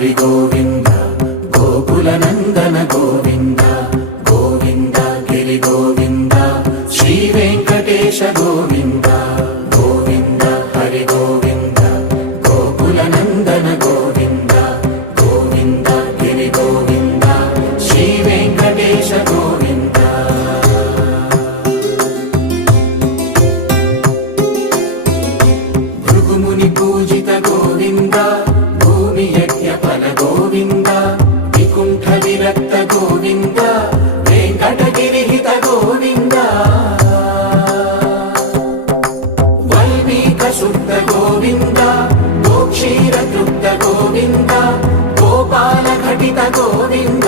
హరి గోవింద గోకుల నందన గోవింద గోవింద గిరి గోవింద శ్రీ వెంకటేశ గోవింద గోవింద హరి గోవింద గోకుల నందన గోవింద గోవింద గిరి గోవింద శ్రీ వెంకటేశ గోవింద భృగుముని పూజిత గోవింద భూమి యజ్ఞ ఫల గోవింద వికుంఠ విరక్త గోవింద వెంకటగిరిహిత గోవింద వల్మీక శుద్ధ గోవింద గోక్షీర తృప్త గోవింద గోపాల ఘటిత గోవింద